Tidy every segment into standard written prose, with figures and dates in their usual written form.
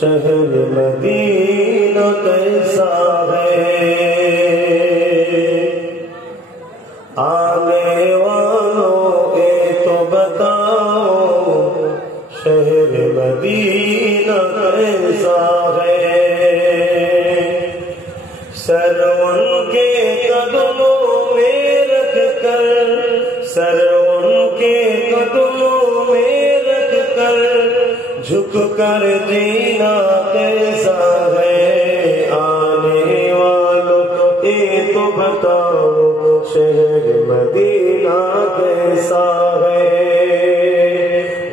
शहर मदीना कैसा है, आने वालों के तो बताओ शहर मदीना कैसा है। सर उनके कदमों में रख कर, सर उनके कदमों में रख कर झुक कर जीना कैसा है, आने वालों ये तो बताओ शहर मदीना कैसा है।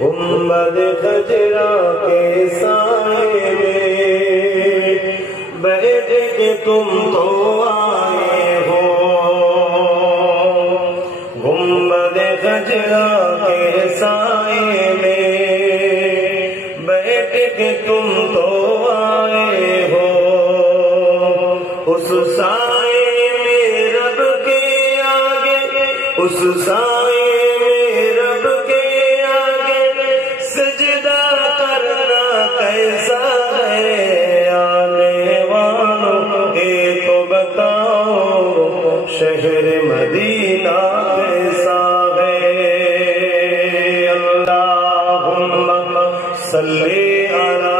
गुंबद खजरा के साए में बैठ के तुम तो आए हो, गुंबद खजरा के साए में बैठ के तुम तो आए हो। उस साए में रब के आगे, उस साए में रब के आगे सजदा करना कैसा है, आने वालों के तो बताओ शहर मदीना कैसा है। अल्लाहुम्मा सल्ली अला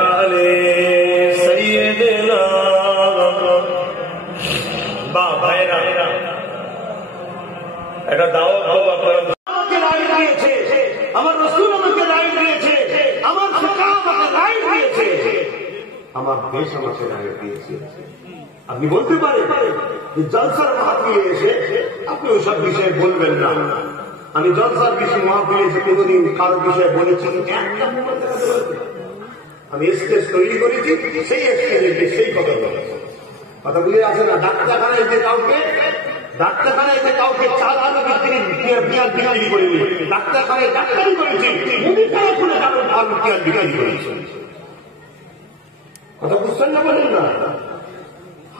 आले सय्यिदिना। বাহ ভাইরা, এটা দাওয়াত আমাকে রাইট দিয়েছে, আমার রাসূল আমাকে রাইট দিয়েছে, আমার ফিকা আমাকে রাইট দিয়েছে, আমার দেশ আমাকে রাইট দিয়েছে। আপনি বলতে পারেন যে জলসার মাহফিলে এসে আপনি ওইসব বিষয়ে বলবেন না। আমি জলসার বিষয়ে মাহফিলে এসে কোনোদিন কারো বিষয়ে বলেছি একটা মোমেন্ট দেখাতে পারবেন? আমি স্টেজ তৈরি করেছি, সেই স্টেজে সেই কথা বলেছি। কথা বুঝে আছে না? ডাক্তারখানায় যে কাউকে, ডাক্তারখানায় যে কাউকে চাল বিক্রি করিনি, ডাক্তারখানায় ডাক্তারি করেছি, মুদিখানা খুলে আলু পেঁয়াজ বিক্রি করেছি। কথা বুঝছেন না? বলেন না?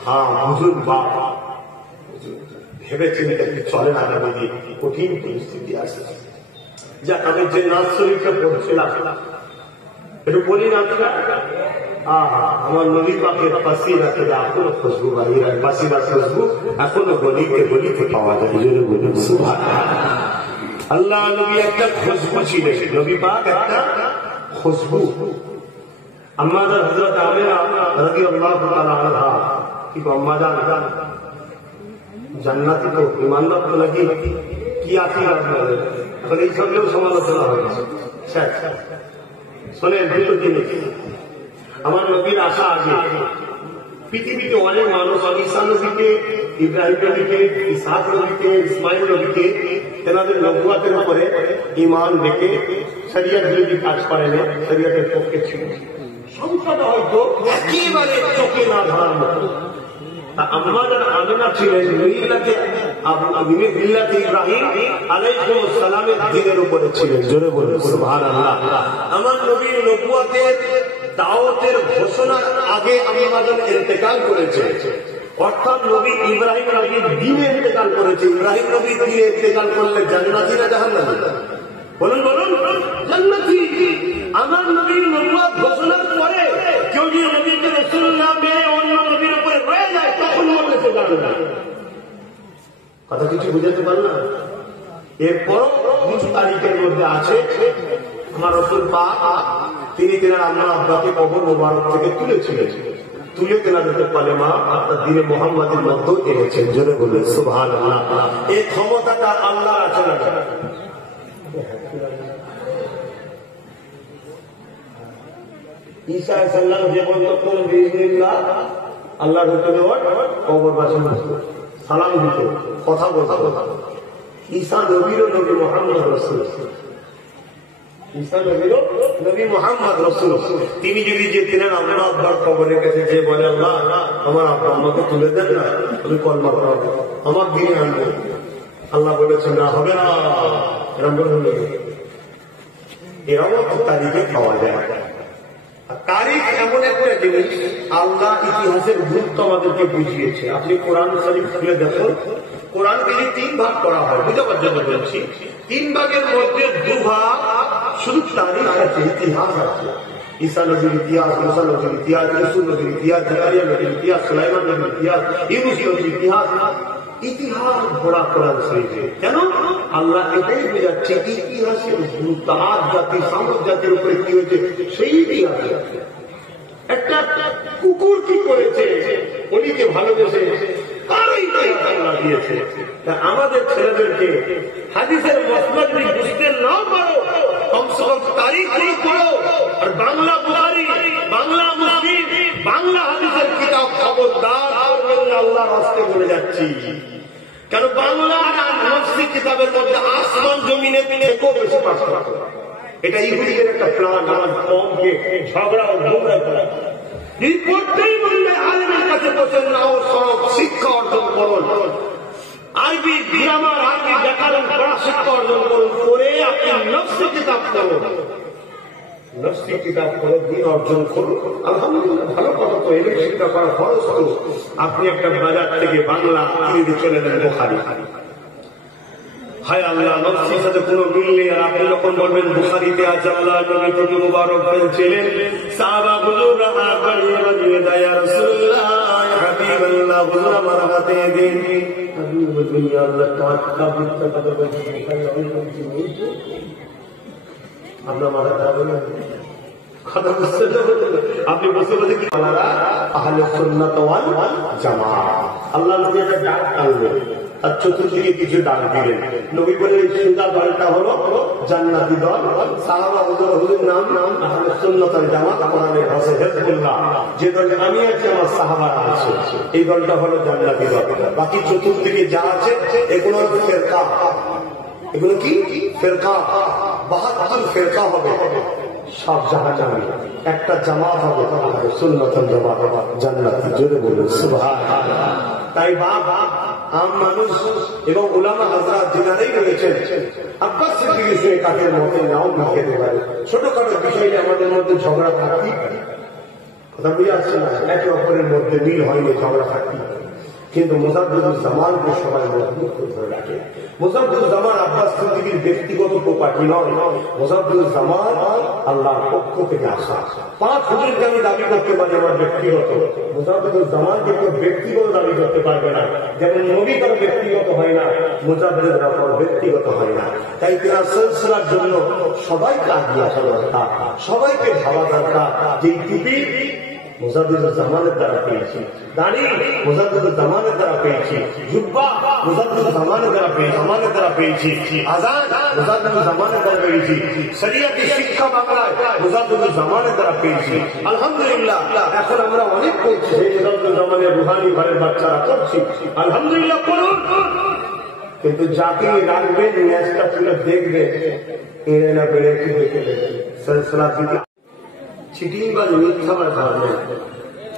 হ্যাঁ হুজুর বাপ ভেবে চিন্তা চলে না, বুঝি কঠিন পরিস্থিতি আসে। যা তাদের যে নাচ শরীরটা পড়ছিলাম একটু বলি না, আমার নবী পাকের পাসিনা থেকে এখনো খুশবু বাহির হয়, পাসিনা খুশবু এখনো গলিতে গলিতে পাওয়া যায়। জোরে বলুন সুবহানাল্লাহ। আল্লাহ নবী একটা খুশবু ছিলেন, নবী পাক একটা খুশবু। আম্মাজান হযরত আমিনা রাদিয়াল্লাহু তাআলা আনহা কি আম্মাজান জান্নাতি তো ইমানদার তো নাকি কি আছে আপনাদের এখন এই সবগুলো সমালোচনা হয়েছে। শোনেন দুটো জিনিস, আমার নবীর আশা আছে পৃথিবীতে অনেক মানুষ ঈসা নবীকে, ইব্রাহিম নবীকে, ইসহাক নবীকে, ইসমাইল নবীকে তেনাদের নবুয়াতের উপরে ঈমান রেখে শরিয়ত বিরোধী কাজ করে না, শরিয়তের পক্ষে ছিল। সংখ্যাটা হয়তো একেবারে চোখে না ধরার মতো। আমাদের আমিনা ছিলেন মিল্লাতে ইব্রাহিম আলাইহিস সালামের দ্বীনের উপরে ছিলেন। জোরে বলুন সুবহানাল্লাহ। আমার নবীর নবুয়তের দাওয়াতের ঘোষণার আগে আমাদের ইন্তেকাল করেছে, অর্থাৎ নবী ইব্রাহিম নবীর দ্বীনে ইন্তেকাল করেছে। ইব্রাহিম নবীর দ্বীনে ইন্তেকাল করলে জান্নাতি না জাহান্নামী? বলুন বলুন, জান্নাতি। আমার নবীর নবুয়ত ঘোষণার পরে কেউ যদি নবীকে রাসূল না পেয়ে অন্য নবীর উপরে রয়ে যায় তখন মনে সে যাবে না। কথা কিছু বুঝাতে পারল না? এরপর 20 তারিখের মধ্যে আছে আমার রাসূল পাক, তিনি তেনার আম্মা আব্বাকে কবর মোবারক থেকে তুলেছিলেন, তুলে তেনাদেরকে কালেমা অর্থাৎ দ্বীনে মুহাম্মাদের মধ্যে এনেছেন। জোরে বলুন সুবহানাল্লাহ। এই ক্ষমতাটা আল্লাহ আছে না? ঈসা আলাইহিস সালাম যে বলতো বিসমিল্লাহ, আল্লাহর হুকুমে কবরবাসী সালাম দিত, কথা বলতো। ঈসা নবীর নবী মুহাম্মদ রাসূল, ঈসা নবীর নবী মুহাম্মদ রাসূল। তিনি যদি যে তিনার আম্মা আব্বার কবরের কাছে যে বলে আল্লাহ আমার আব্বা আম্মাকে তুলে দেন না, আমি কলমা পড়াবো, আমার দিনে আনবো, আল্লাহ বলেছেন না, হবে না। এরকম বলে এরকম তারিখে পাওয়া যায়। তারিখ এমন একটা জিনিস আল্লাহ ইতিহাসের গুরুত্ব আমাদেরকে বুঝিয়েছে। আপনি কোরআন শরীফ খুলে দেখুন, কোরআনকে যে 3 ভাগ করা হয়, বুঝাবার জন্য বলছি, তিন ভাগের মধ্যে দুভাগ শুধু তারিখ আছে, ইতিহাস আছে। ঈসা নবীর ইতিহাস, মুসা নবীর ইতিহাস, ইউসুফ নবীর ইতিহাস, জাকারিয়া নবীর ইতিহাস, সুলাইমান নবীর ইতিহাস, ইউনূস নবীর ইতিহাস। ইতিহাস ভরা কোরআন শরীফে। কেন? আল্লাহ এটাই বোঝাচ্ছে ইতিহাসের তার জাতি, সামুদ জাতির উপরে কি হয়েছে সেই ইতিহাস। একটা কুকুর কি করেছে, অলিকে ভালোবেসে কারো ইতিহাস আল্লাহ দিয়েছে। আমাদের ছেলেদেরকে হাদিসের মসনদ বুঝতে না পারো, কমসে কম তারিখ পড়ো। আর বাংলা বুখারী, বাংলা মুসলিম, বাংলা হাদিসের কিতাব খবরদার আল্লাহর হস্তে বলে যাচ্ছি। কেন? বাংলা আর নফসি কিতাবের মধ্যে আসমান জমিনে থেকেও বেশি পার্থক্য। এটা ইহুদিদের একটা প্ল্যান, আমার কমকে ঝগড়া ও ঝগড়া করা। এই পড়তেই বললে আলেমের কাছে বসে নাও, সব শিক্ষা অর্জন করুন, আরবি গ্রামার, আরবি ব্যাকরণ পড়া শিক্ষা অর্জন করুন, করে আপনি নফসি কিতাব করুন, নফসি কিতাব করে দিন অর্জন করুন। আলহামদুলিল্লাহ, ভালো কথা। তো এর শিক্ষা করা খরচ তো আপনি একটা বাজার থেকে বাংলা কিনে চলে দেন বুখারী। হায় আল্লাহ, নফসির সাথে কোনো মিল নেই। আর আপনি যখন বলবেন বুখারীতে আছে আল্লাহ নবী তো মুবারক বলছিলেন, সাহাবা হুজুররা বাড়িয়ে বাড়িয়ে দেয়, ইয়া রাসূলুল্লাহ, ইয়া হাবিবাল্লাহ, হুজুর আমার হাতে দিন। হাবিব বললেন, ইয়া আল্লাহ, টাটকা বিদ্যা কথা বলছেন, আপনার মাথা খারাপ হয়ে গেছে? কথা বুঝতে আপনি বসে বসে কি আহলে সুন্নাত ওয়াল জামাত। আল্লাহ নবী একটা ডাক টানলেন আর চতুর্দিকে কিছু ডাক দিলেন। নবী বলেন, সোজা দলটা হলো জান্নাতি দল। সাহাবা হুজুর নাম আহলে সুন্নাত ওয়াল জামাত, কোরআনের ভাষায় হিজবুল্লাহ। যে দলে আমি আছি, আমার সাহাবারা আছে, এই দলটা হলো জান্নাতি দল। বাকি চতুর্দিকে যা আছে এগুলো ফেরকা। এগুলো কি ফেরকা? ৭২ ফেরকা হবে, সব জাহান্নামী। একটা জামাত হবে সুন্নাতুল জামাত, জান্নাতি। জোরে বলুন সুবহানাল্লাহ। তাই আম মানুষ এবং উলামা হযরত যিনারাই রয়েছেন, আব্বাস সিদ্দিকী কাকের মতে নাও না খেতে পারে। ছোটখাটো বিষয়ে আমাদের মধ্যে ঝগড়া থাকতেই পারে, কথা বুঝে আসছে না? একে অপরের মধ্যে মিল হয়নি, ঝগড়া থাকতেই পারে। কিন্তু মুজাদ্দিদুজ্জামানকে সবাই মজবুত করে ধরে রাখে। মুজাদ্দিদুজ্জামান আব্বাস সিদ্দিকীর ব্যক্তিগত প্রপার্টি নয়, মুজাদ্দিদুজ্জামান আল্লাহর পক্ষ থেকে আসা। ৫ হুজুরকে আমি দাবি করতে পারি আমার ব্যক্তিগত, মুজাদ্দিদুজ্জামানকে কেউ ব্যক্তিগত দাবি করতে পারবে না। যেমন নবী তার ব্যক্তিগত হয় না, মুজাদ্দিদ রাফর ব্যক্তিগত হয় না। তাই তার সিলসিলার জন্য সবাইকে আগিয়ে আসা দরকার, সবাইকে ভাবা দরকার যে টুপি মুজাদ্দিদুজ্জামানের দ্বারা পেয়েছি, দাড়ি মুজাদ্দিদুজ্জামানের দ্বারা পেয়েছি, জুব্বা মুজাদ্দিদুজ্জামানের দ্বারা পেয়েছি, আমানের দ্বারা পেয়েছি, আযান মুজাদ্দিদুজ্জামানের দ্বারা পেয়েছি, শরিয়াতের শিক্ষা বাংলায় মুজাদ্দিদুজ্জামানের দ্বারা পেয়েছি। আলহামদুলিল্লাহ, এখন আমরা অনেক করছি, মুজাদ্দিদুজ্জামানের রুহানি ঘরের বাচ্চারা করছি, আলহামদুলিল্লাহ করুন। কিন্তু যাকে রাখবেন, ন্যাসটা তুলে দেখবে, এনে না বেড়ে কি দেখে সিলসিলা দিকে চিটিং বা মিথ্যাবাদ ধরবে।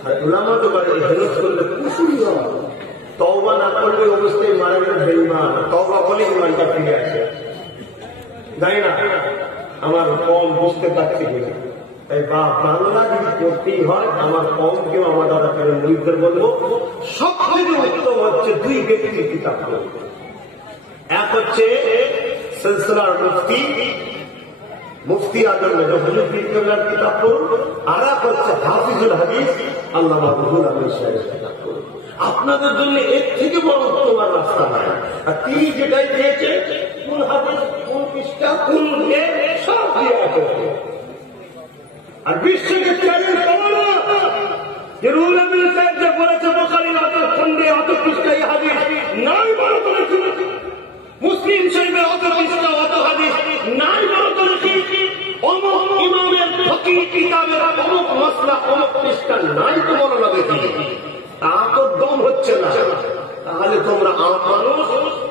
আর উলামা তো বলে হেরত করলে কুফরি হয়, তওবা না করলে অবস্থায় মারা গেলে বেঈমান, তওবা বলে ইমানটা ফিরে আসে। জানি না আমার কম বুঝতে পারছি কিনা। তাই বাংলা যদি পড়তেই হয়, আমার কমকেও আমার দাদা ফেরে মুরিদদের বলবো, সবথেকে উত্তম হচ্ছে ২ ব্যক্তির কিতাব পড়বে। এক হচ্ছে সিলসিলার মুফতি আজম হুজুর পীরকেবলার কিতাব পড়ুন, আর এক হচ্ছে হাফিজুল হাদিস আল্লামা রুহুল আমিন সাহেবের কিতাব পড়ুন। আপনাদের জন্য এর থেকে বড় উত্তম রাস্তা নাই। আর তিনি যেটাই দিয়েছে, কোন হাদিস, কোন পৃষ্ঠা, কোন সব দিয়ে আছে। আর বিশ্বকে চ্যালেঞ্জ করো না যে রুহুল আমিন সাহেব যে বলেছে বুখারীর অত খণ্ডে অত পৃষ্ঠায় হাদিস নাই, বড় করে শুনেছি। মুসলিম শরীফের অত পৃষ্ঠা অত হাদিস নাই, বড় করে অমুক ইমামের ফকিহ কিতাবের অমুক মাসলা অমুক পৃষ্ঠা নাই, তো বড় লাগে কি? তা তো দম হচ্ছে না। তাহলে তোমরা মানুষ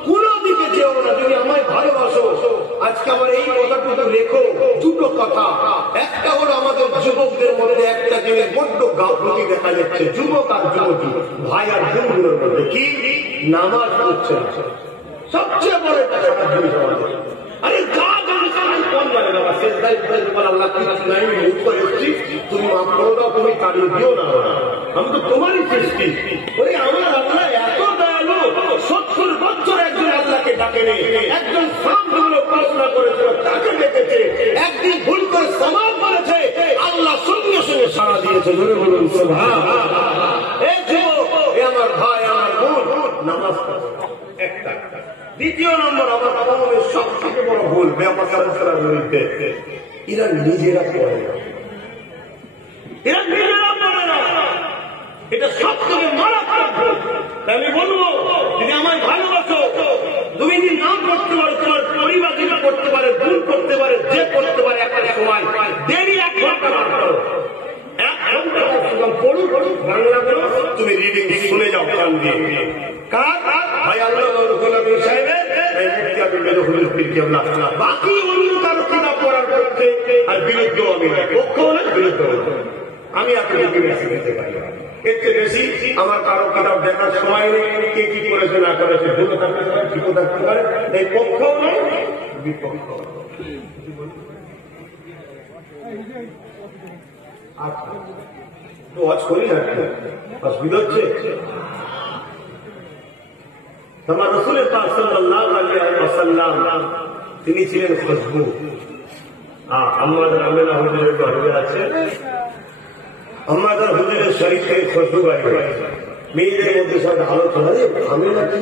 কোন দিকে যেও না। যদি আমায় ভালোবাসো, আজকে আমার এই কথাটুকু রেখো। 2টো কথা। একটা হলো আমাদের যুবকদের মধ্যে একটা জিনিস বড্ড গাফলতি দেখা যাচ্ছে, যুবক আর যুবতী, ভাই আর বোনগুলোর মধ্যে, কি নামাজ পড়ছে না। সবচেয়ে বড় একটা জিনিস আমাদের। আরে যা জানিস কোন জানে বাবা, শেষ দায় আল্লাহ কিছু নাই, মুখ করে এসছি, তুমি মাফ করে দাও, তুমি তাড়িয়ে দিও না। আমি তো তোমারই সৃষ্টি। ওরে আমার আল্লাহ এত দয়ালু, 70 বছর একজন আল্লাহকে ডাকেনি, একজন সামনে এসেছে, ধরে বলুন সুবহানাল্লাহ। এই যুবক, এ আমার ভাই, আমার বোন, নামাজ একটা। দ্বিতীয় নম্বর, আমার কওমের সবথেকে বড় ভুল বেমাসার বিরুদ্ধে, এরা নিজেরা পড়ে না, এরা নিজেরা পড়ে না। এটা সব থেকে মারাত্মক ভুল। আমি বলবো, যদি আমায় ভালোবাসো, তুমি যদি নাম করতে পারো, তোমার পরিবার যদি করতে পারে, ভুল করতে পারে, যে করতে পারে, একটা সময় দেরি 1 ঘন্টা করো, 1 ঘন্টা পড়ুন, বাংলা করো, তুমি রিডিং শুনে যাও কান দিয়ে। কার ভাই? আল্লাহ সাহেবের বাকি অন্য কারো কিতাব পড়ার পক্ষে আর বিরুদ্ধেও আমি পক্ষও না, বিরুদ্ধ আমি আপনাকে বেশি দিতে পারি। এর চেয়ে বেশি আমার কারো কিতাব দেখার সময় নেই, কে কি করেছে না করেছে, ভুলও থাকতে পারে, ঠিকও থাকতে পারে, এই পক্ষও নয়, বিপক্ষ। তো আজ করি না, অসুবিধা হচ্ছে। তোমার রাসূলের পাক সাল্লাল্লাহু আলাইহি ওয়াসাল্লাম তিনি ছিলেন খুশবু। আমাদের আমেনা হুজুরের ঘরে আছে, আমাদের হুজুরের শরীর থেকে খুশবু বাইরে, মেয়েদের মধ্যে সব আলোচনা, আমেনা কি